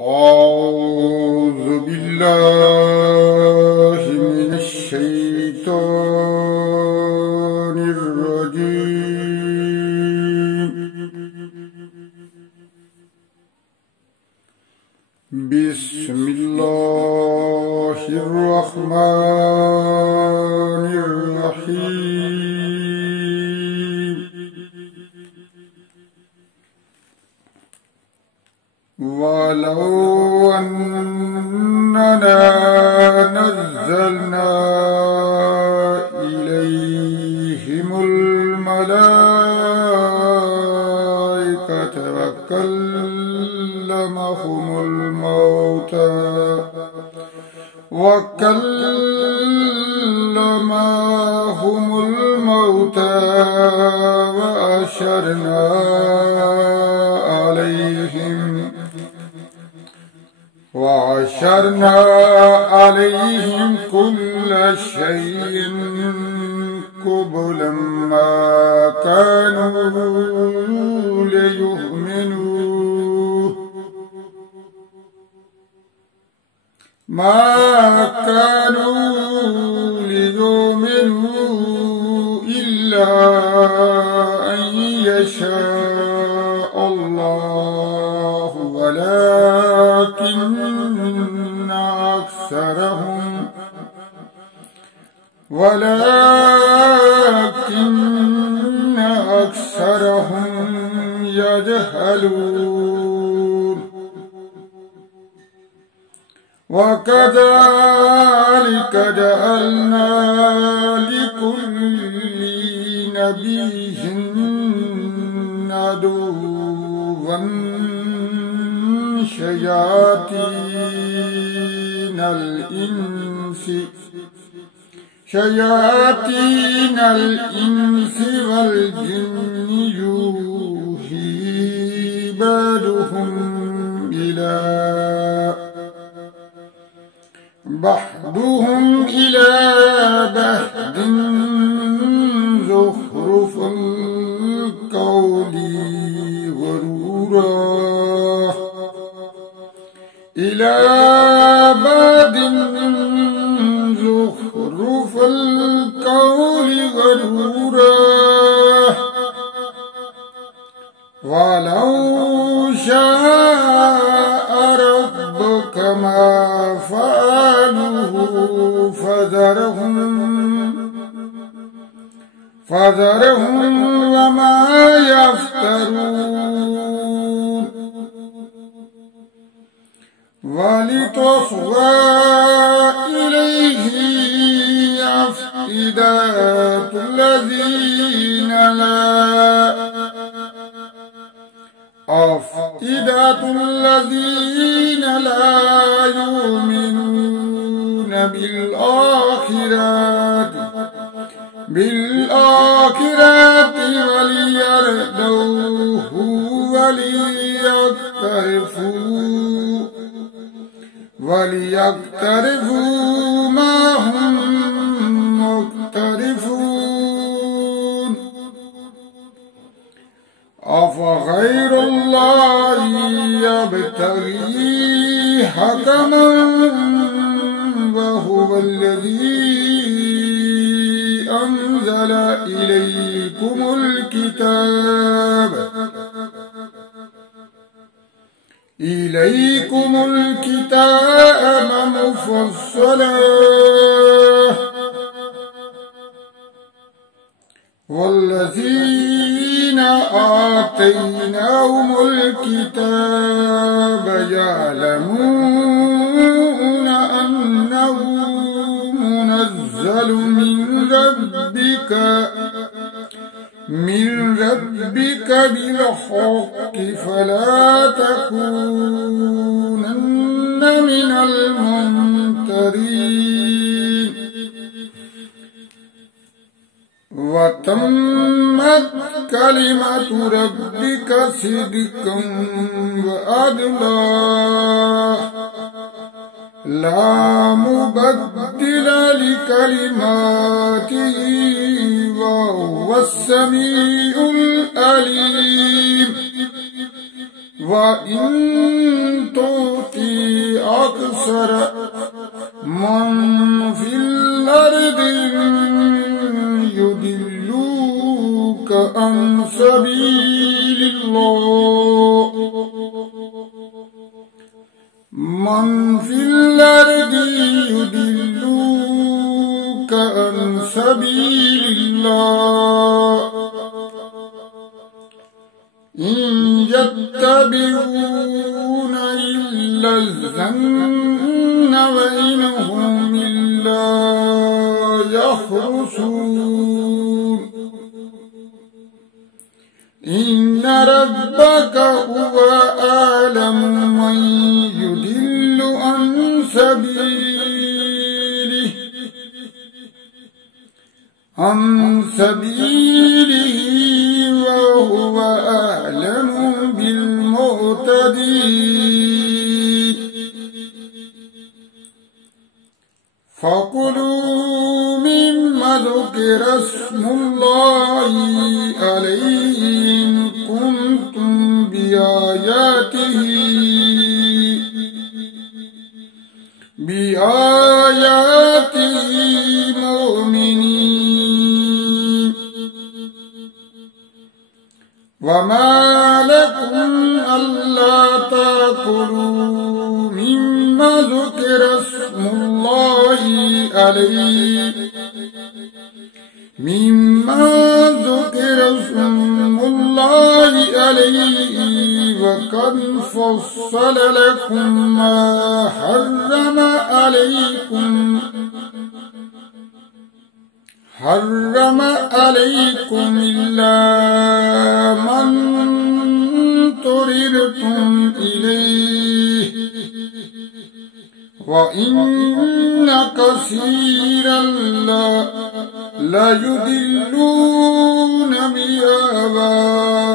أعوذ بالله من الشيطان الرجيم. بسم الله الرحمن الرحيم. ولو أننا نزلنا إليهم الملائكة وكلمهم الموتى وعشرنا عليهم كل شيء قبلا ما كانوا ليؤمنوا إلا أن يشاء الله ولكن أكثرهم يجهلون. وكذلك جعلنا لكل نبي عدوا شياطين الإنس والجن يوحي بعضهم إلى بعض زخرف القول غرورا ولو شاء ربك ما فعلوه فذرهم وما يفترون. ولتصغى إليه أفئدة الذين لا يؤمنون بالآخرة وليردوه وليقترفوا ما هم مقترفون. أفغير الله يبتغي حكما وهو الذي أنزل إليكم الكتاب مفصلا والذين آتيناهم الكتاب يعلمون أنه منزل من ربك بالحق فلا تكونن من الممترين. وتمت كلمة ربك صدقا وعدلا لا مبدل لكلماته وهو السميع العليم. وإن तुती अक्सर मन फिल अर्दि युदिल्लूक अन सबीलिल्लाह मन फिल अर्दि युदिल्लूक अन सबीलिल्लाह इन यत्तबिऊन इल्ला ज़न्न व इन हुम इल्ला यख़रुसून इन्न रब्बक हुवा आलमु मन युदिल्लु अन सबीलिही व हुवा आलमु बिल मुहतदीन फकुलू मिम्मा ज़ुकिर स्मुल्लाहि अलैहि इन कुंतुम बिआयातिही मुमिनीन वमा लकुम अल्ला ताकुलू मिम्मा ज़ुकिर स्मुल्लाहि अलैहि वक़द फ़स्सल लकुम मा हर्रम अलैकुम इल्ला मन तुरिरतुम इलैहि व इन्न कसीरन लयुदिल्लून बिआबाइहिम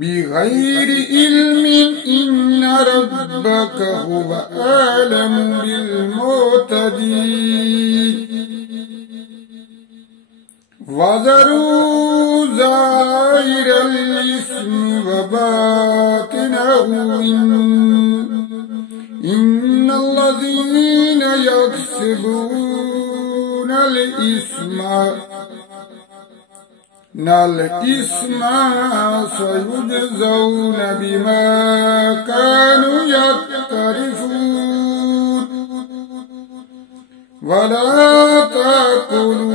बिगैरि इल्मिन इन्न रब्बक हुवा आलमु बिल मुहतदीन वज़रू ज़ाहिरल इस्मि व बातिनहु इन्नल्लज़ीना यक्सिबूनल इस्मा सयुजज़ौन बिमा कानू यक्तरिफून वला ताकुलू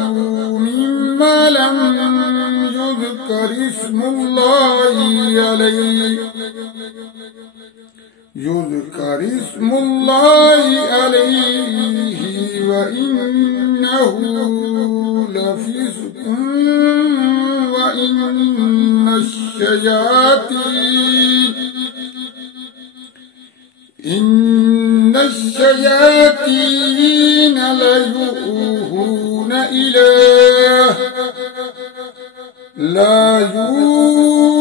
मिम्मा लम युज़कर इस्मुल्लाहि अलैहि व इन्नहु लफिस्कुम व इन्न الشياطين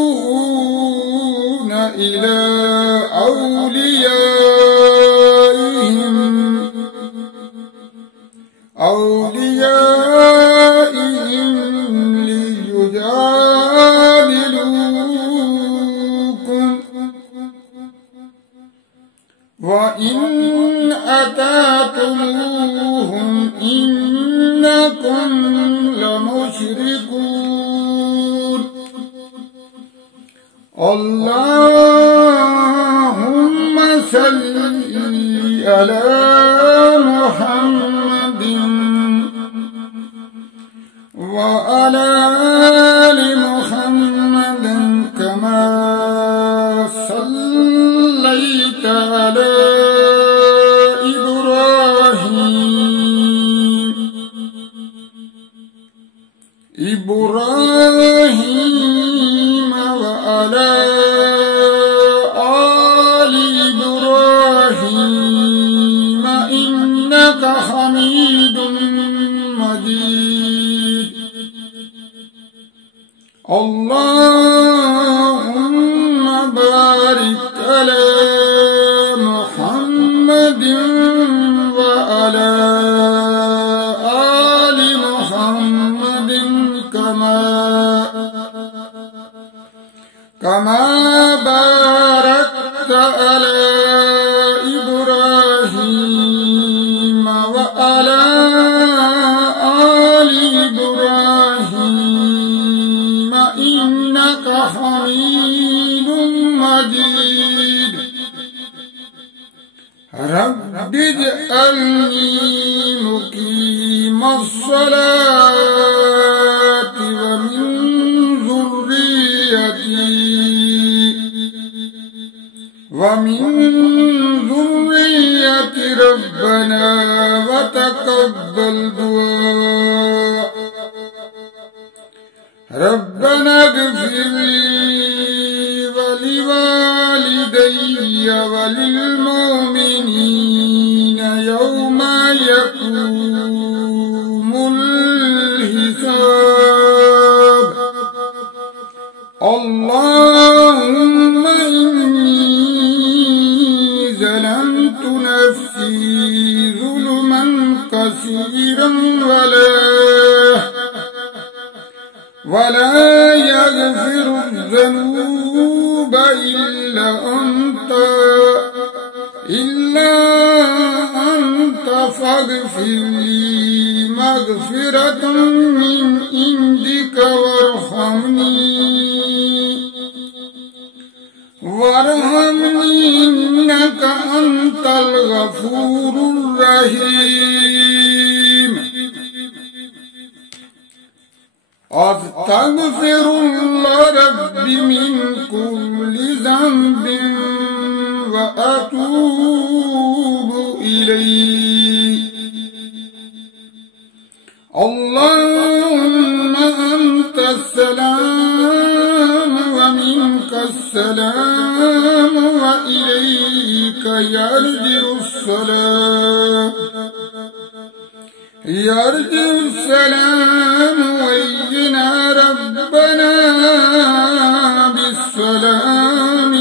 يوحون إلى أوليائهم ليجادلوكم وإن أطعتموهم إنكم لمشركون اللهم صل على محمد وعلى آل محمد كما صليت على إبراهيم وعلى آل إبراهيم إنك حميد مجيد اللهم بارك على محمد وعلى آل محمد كما كما باركت على إبراهيم وعلى آل إبراهيم إنك حميد مجيد رب اجعلني مقيم الصلاة ومن ذريتي ربنا وتقبل دعاء ربنا اغفر لي ولوالدي وللمؤمنين يوم يقوم الحساب اللهم إني ظلمت نفسي ظلما كثيرا ولا يغفر الذنوب إلا أنت فاغفر لي مغفرة من عندك وارحمني إنك أنت الغفور الرحيم أستغفر الله ربي من كل ذنب وأتوب إليه اللهم أنت السلام ومنك السلام وإليك يرجع السلام وإينا ربنا بالسلام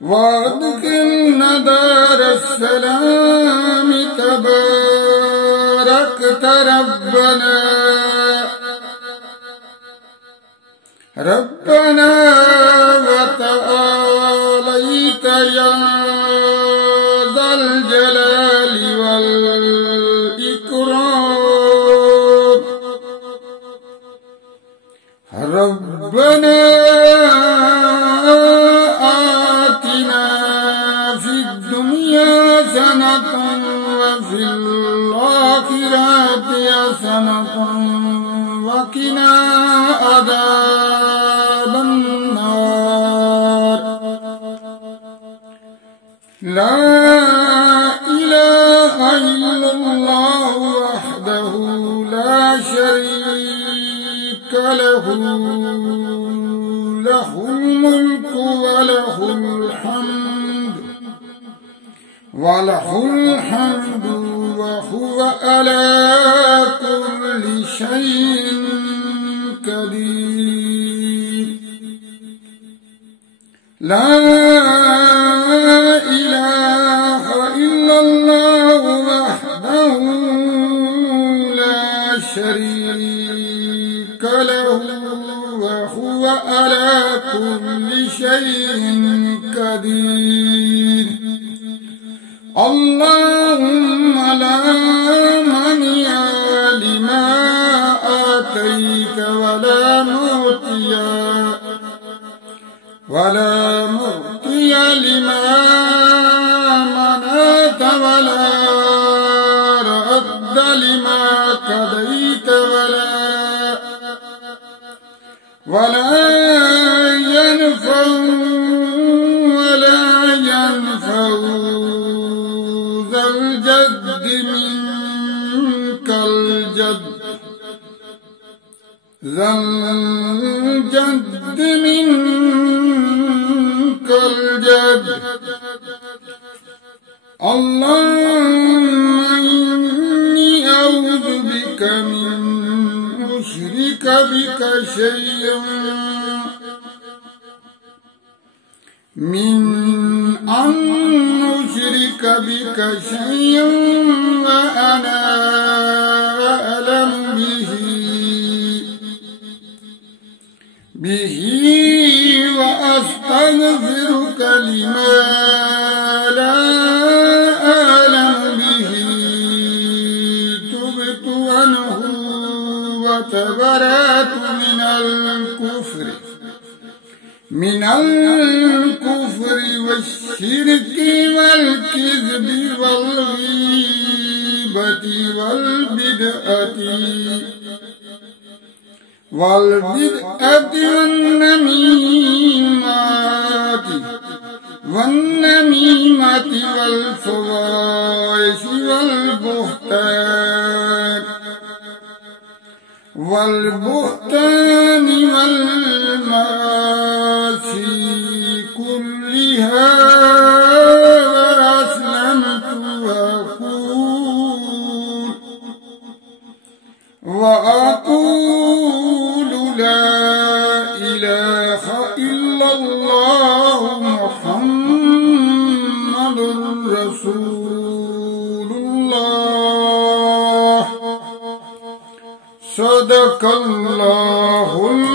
وادخلنا دار السلام تباركت ربنا وتعاليت يا ذا الجلال والإكرام ربنا آتنا في الدنيا حسنة وفي الآخرة حسنة وقنا عذاب النار لا إله إلا الله وحده لا شريك له الملك وله الحمد وهو على كل شيء قدير لا إله إلا الله وحده لا شريك له وهو على كل شيء قدير اللهم لا مانع لما آتيت ولا معطي لما منعت ولا رد لما قضيت ولا ينفع ذا الجد منك الجد اللهم إني أعوذ بك من أشرك بك شيئا وأنا أعلم به به وأستغفرك لما لا أعلم به تبت عنه وتبرأت من الكفر والشرك والكذب والغيبة والبدعة والنميمة والفواحش والبهتان والمعاصي كلها وأسلمت وأقول لا إله إلا الله محمد رسول الله صدق الله